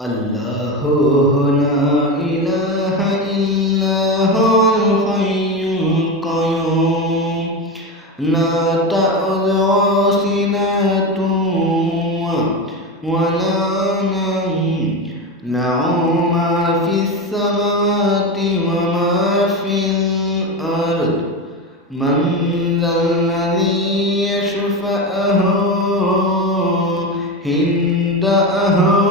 الله لا إله إلا هو الحي القيوم لا تأخذه سنة ولا نوم له ما في السماوات وما في الأرض من ذا الذي يشفعه عنده